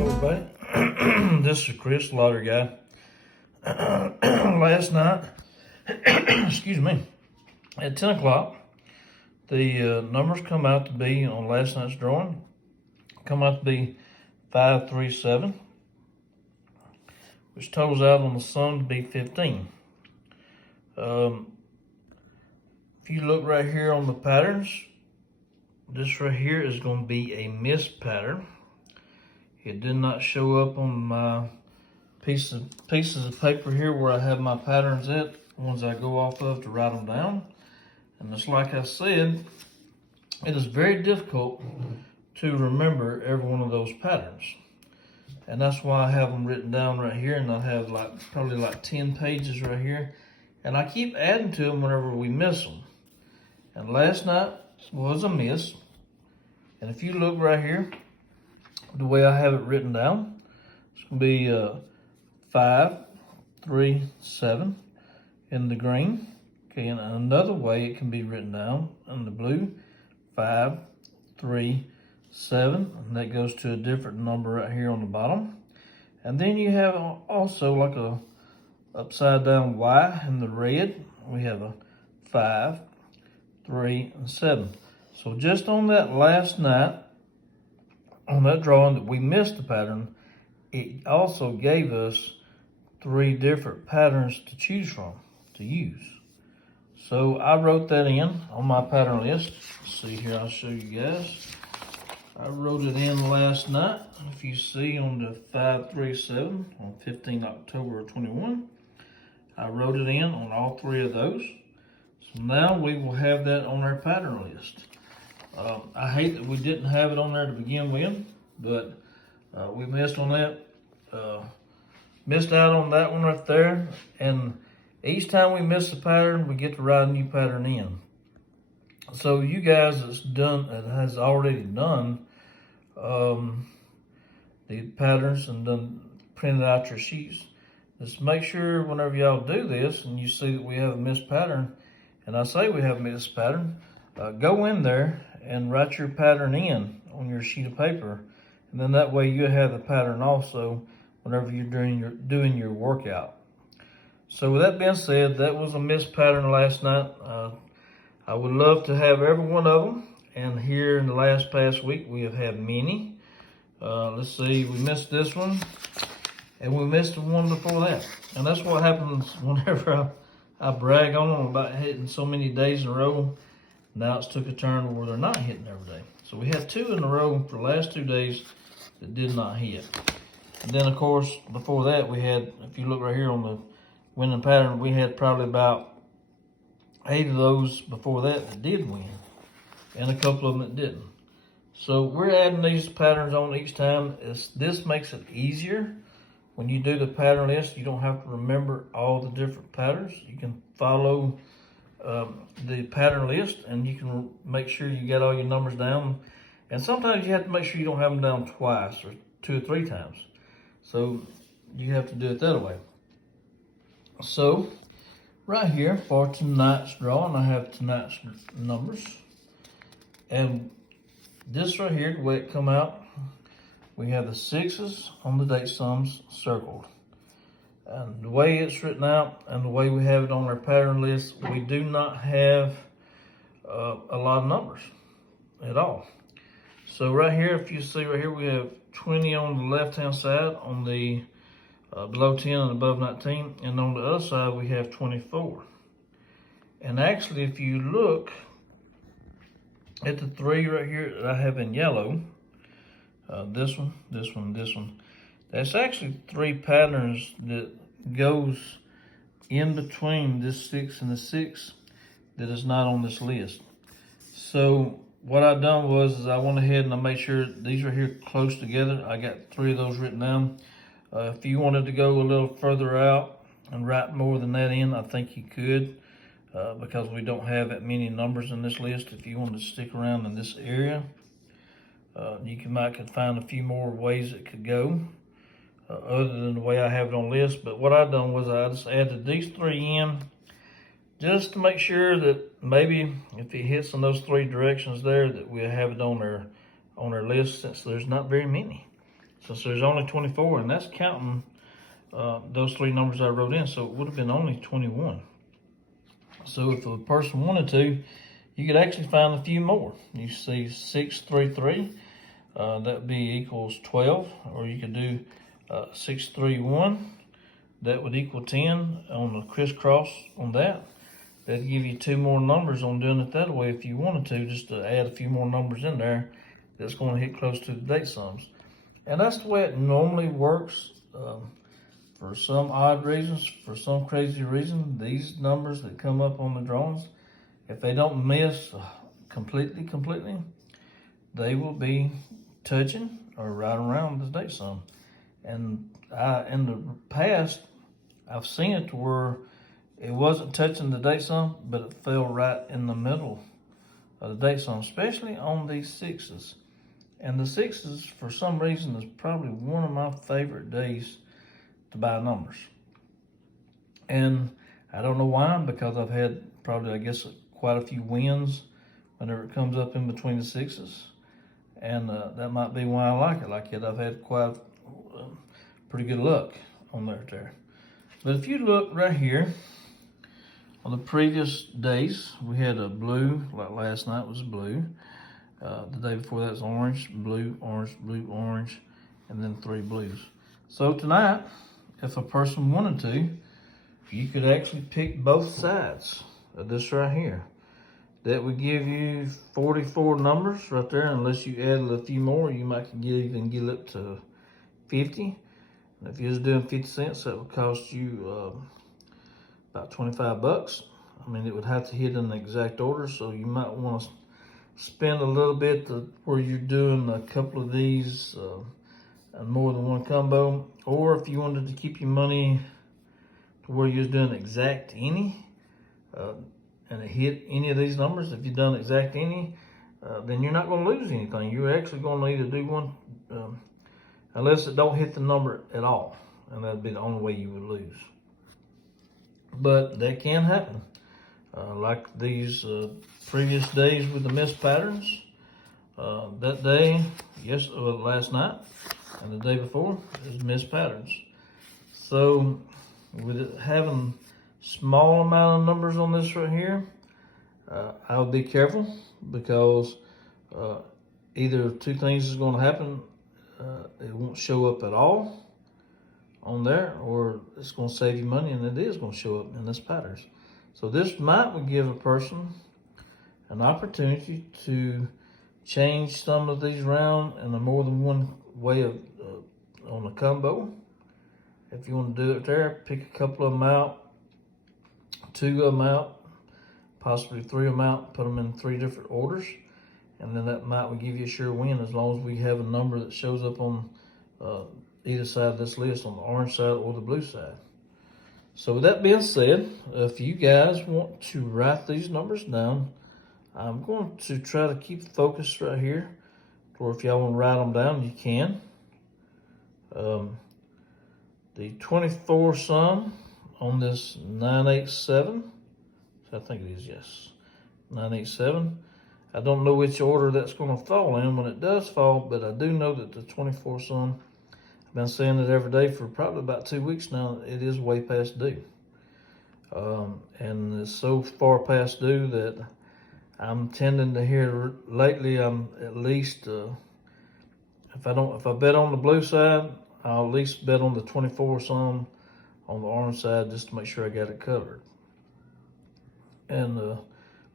everybody. This is Chris, Lottery Guy. Last night, excuse me, at 10 o'clock, the numbers come out to be, on last night's drawing, come out to be 537, which totals out on the sum to be 15. If you look right here on the patterns, this right here is going to be a missed pattern. It did not show up on my pieces of paper here where I have my patterns at, ones I go off of to write them down. And just like I said, it is very difficult to remember every one of those patterns. And that's why I have them written down right here, and I have probably like 10 pages right here. And I keep adding to them whenever we miss them. And last night was a miss. And if you look right here, the way I have it written down, it's going to be 5, 3, 7 in the green. Okay, and another way it can be written down in the blue, 5, 3, 7, and that goes to a different number right here on the bottom. And then you have also like a upside down Y in the red. We have a 5, 3, and 7. So just on that last night, on that drawing that we missed the pattern, it also gave us 3 different patterns to choose from, to use. So I wrote that in on my pattern list. See here, I'll show you guys. I wrote it in last night. If you see on the 537 on 15 October 21, I wrote it in on all 3 of those. So now we will have that on our pattern list. I hate that we didn't have it on there to begin with, but we missed on that. Missed out on that one right there. And each time we miss a pattern, we get to write a new pattern in. So you guys has already done the patterns and done printed out your sheets, just make sure whenever y'all do this and you see that we have a missed pattern, and I say we have a missed pattern, go in there and write your pattern in on your sheet of paper, and then that way you have the pattern also whenever you're doing your workout. So with that being said, that was a missed pattern last night. I would love to have every one of them, and here in the past week we have had many. Let's see, we missed this one, and we missed the one before that. And that's what happens whenever I brag on them about hitting so many days in a row. Now it's took a turn where they're not hitting every day. So we had 2 in a row for the last 2 days that did not hit. And then of course, before that we had, if you look right here on the winning pattern, we had probably about 8 of those before that did win, and a couple of them that didn't. So we're adding these patterns on each time. This makes it easier. When you do the pattern list, you don't have to remember all the different patterns. You can follow the pattern list, and you can make sure you got all your numbers down. And sometimes you have to make sure you don't have them down twice or 2 or 3 times. So you have to do it that way. So right here for tonight's drawing, I have tonight's numbers. And this right here, the way it come out, we have the 6s on the date sums circled. And the way it's written out and the way we have it on our pattern list, we do not have a lot of numbers at all. So right here, if you see right here, we have 20 on the left-hand side on the below 10 and above 19. And on the other side, we have 24. And actually, if you look at the 3 right here that I have in yellow, this one, this one, this one, that's actually 3 patterns that goes in between this 6 and the 6 that is not on this list. So what I done was I went ahead and I made sure these are here close together. I got 3 of those written down. If you wanted to go a little further out and write more than that in, I think you could, because we don't have that many numbers in this list. If you wanted to stick around in this area, you might could find a few more ways it could go, other than the way I have it on list. But what I done was I just added these 3 in, just to make sure that maybe if it hits in those three directions there, that we have it on our list, since there's not very many. Since there's only 24, and that's counting those three numbers I wrote in, so it would have been only 21. So if a person wanted to, you could actually find a few more. You see 633, that be equals 12, or you could do 631, that would equal 10 on the crisscross on that. That'd give you two more numbers on doing it that way if you wanted to, just to add a few more numbers in there that's going to hit close to the date sums. And that's the way it normally works. For some odd reasons, for some crazy reason, these numbers that come up on the drawings, if they don't miss completely, they will be touching or right around the date sum. And in the past, I've seen it to where it wasn't touching the date sum, but it fell right in the middle of the date sum, especially on these sixes. And the sixes, for some reason, is probably one of my favorite days to buy numbers. And I don't know why, because I've had probably, I guess, quite a few wins whenever it comes up in between the sixes. And that might be why I like it like it. I've had quite pretty good luck on there. But if you look right here, on the previous days, we had a blue, like last night was blue. The day before that was orange, blue, orange, and then three blues. So tonight, if a person wanted to, you could actually pick both sides of this right here. That would give you 44 numbers right there. Unless you added a few more, you might even get up to 50. And if you was doing 50 cents, that would cost you about 25 bucks. I mean, it would have to hit in the exact order, so you might want to spend a little bit where you're doing a couple of these and more than one combo. Or if you wanted to keep your money to where you're doing exact any, and it hit any of these numbers, if you've done exact any, then you're not going to lose anything. You're actually going to either do one, unless it don't hit the number at all, and that'd be the only way you would lose. But that can happen. Like these previous days with the missed patterns. That day, last night, and the day before, is missed patterns. So with it having small amount of numbers on this right here, I would be careful, because either two things is going to happen. It won't show up at all on there, or it's going to save you money and it is going to show up in this patterns. So this might give a person an opportunity to change some of these around in a more than one way of on a combo. If you want to do it there, pick a couple of them out, two of them out, possibly three of them out, put them in three different orders, and then that might give you a sure win, as long as we have a number that shows up on either side of this list, on the orange side or the blue side. So with that being said, if you guys want to write these numbers down, I'm going to try to keep focused right here, or if y'all want to write them down, you can. The 24 sum on this 987, I think it is, yes, 987. I don't know which order that's going to fall in when it does fall, but I do know that the 24 sum, I've been saying it every day for probably about 2 weeks now, it is way past due. And it's so far past due that I'm tending to hear lately, I'm at least, if I bet on the blue side, I'll at least bet on the 24 sum on the orange side, just to make sure I got it covered. And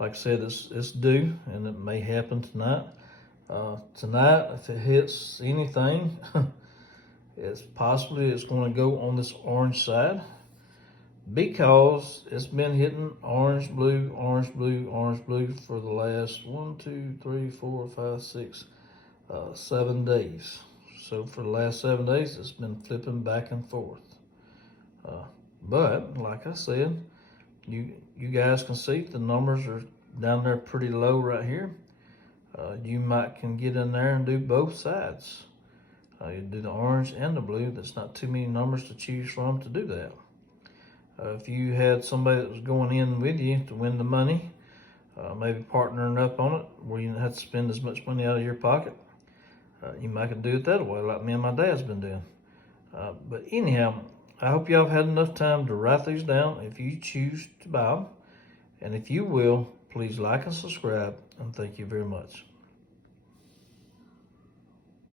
like I said, it's due, and it may happen tonight. Tonight, if it hits anything, it's going to go on this orange side, because it's been hitting orange, blue for the last 7 days. So for the last 7 days, it's been flipping back and forth. But like I said, you guys can see the numbers are down there pretty low right here. You can get in there and do both sides. You do the orange and the blue. That's not too many numbers to choose from to do that. If you had somebody that was going in with you to win the money, maybe partnering up on it where you didn't have to spend as much money out of your pocket, you might could do it that way like me and my dad's been doing. But anyhow, I hope y'all have had enough time to write these down if you choose to buy them. And if you will, please like and subscribe, and thank you very much.